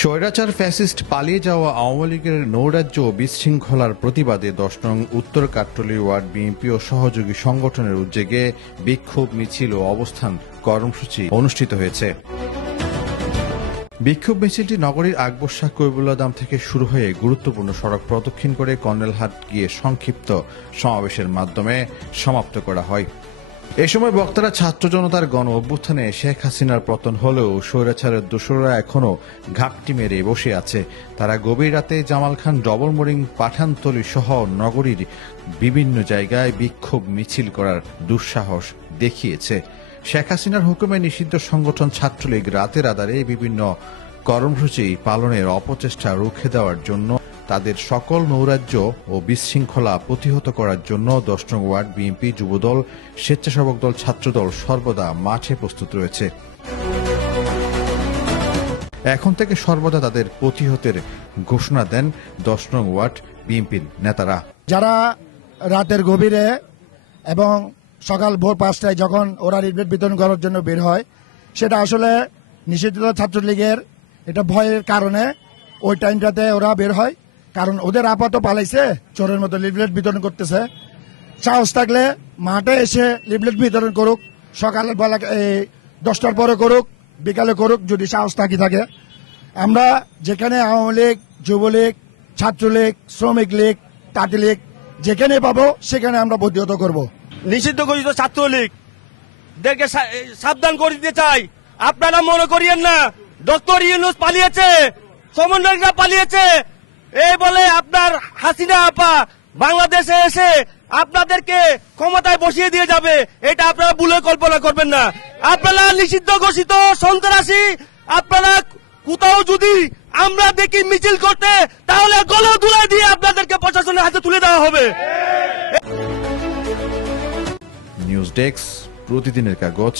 স্বৈরাচার ফ্যাসিস্ট পালিয়ে যাওয়া আওয়ামী লীগের নৈরাজ্য ও বিশৃঙ্খলার প্রতিবাদে ১০ নং উত্তর কাট্টলী ওয়ার্ড বিএনপি ও সহযোগী সংগঠনের উদ্যোগে বিক্ষোভ মিছিল ও অবস্থান কর্মসূচি অনুষ্ঠিত হয়েছে। বিক্ষোভ মিছিলটি নগরীর আকবর শাহ কবিবুল্লাহ দাম থেকে শুরু হয়ে গুরুত্বপূর্ণ সড়ক প্রদক্ষিণ করে কর্নেলহাট গিয়ে সংক্ষিপ্ত সমাবেশের মাধ্যমে সমাপ্ত করা হয়। এ সময় বক্তারা ছাত্র জনতার গণ অভ্যুত্থানে শেখ হাসিনার পতন হলেও স্বৈরাচারের দোসররা এখনও ঘাপটি মেরে বসে আছে। তারা গভীর রাতে জামাল খান, ডবল মোরিং, পাঠানতলী সহ নগরীর বিভিন্ন জায়গায় বিক্ষোভ মিছিল করার দুঃসাহস দেখিয়েছে। শেখ হাসিনার হুকুমে নিষিদ্ধ সংগঠন ছাত্রলীগ রাতের আধারে বিভিন্ন কর্মসূচি পালনের অপচেষ্টা রুখে দেওয়ার জন্য তাদের সকল নৈরাজ্য ও বিশৃঙ্খলা প্রতিহত করার জন্য ১০ নং ওয়ার্ড বিএনপি, যুবদল, স্বেচ্ছাসেবক দল, ছাত্রদল সর্বদা মাঠে প্রস্তুত রয়েছে। এখন থেকে সর্বদা তাদের প্রতিহতের ঘোষণা দেন ১০ নং ওয়ার্ড বিএনপির নেতারা। যারা রাতের গভীরে এবং সকাল ভোর ৫টায় যখন ওরা রিটমেন্ট বিতরণ করার জন্য বের হয়, সেটা আসলে নিষিদ্ধ ছাত্রলীগের এটা ভয়ের কারণে ওই টাইমটাতে ওরা বের হয়। কারণ ওদের আপাতত পালাইছে, চোরের মতো লিফলেট বিতরণ করতেছে। সাহস থাকলে মাঠে এসে লিফলেট বিতরণ করুক, সকালের বেলা ১০টার পরে করুক, বিকালে করুক, যদি সাহস থাকে। আমরা যেখানে আওয়ামী লীগ, যুবলীগ, ছাত্রলীগ, শ্রমিক লীগ, তাঁতি লীগ যেখানে পাবো সেখানে আমরা প্রতিহত করব। নিষিদ্ধ ঘোষিত ছাত্রলীগদেরকে সাবধান করে দিতে চাই। আপনারা মনে করিয়েন না ডক্টর ইউনূস পালিয়েছে, সমন্বয়করা পালিয়েছে এই বলে আপনার হাসিনা আপা বাংলাদেশে এসে আপনাদেরকে ক্ষমতায় বসিয়ে দিয়ে যাবে, এটা আপনারা ভুলে কল্পনা করবেন না। আপনারা নিষিদ্ধ ঘোষিত সন্ত্রাসী, আপনারা কোথাও যদি আমরা দেখি মিছিল করতে, তাহলে গলা দুলাই দিয়ে আপনাদেরকে প্রশাসনের হাতে তুলে দেওয়া হবে। নিউজ ডেস্ক, প্রতিদিনের কাগজ।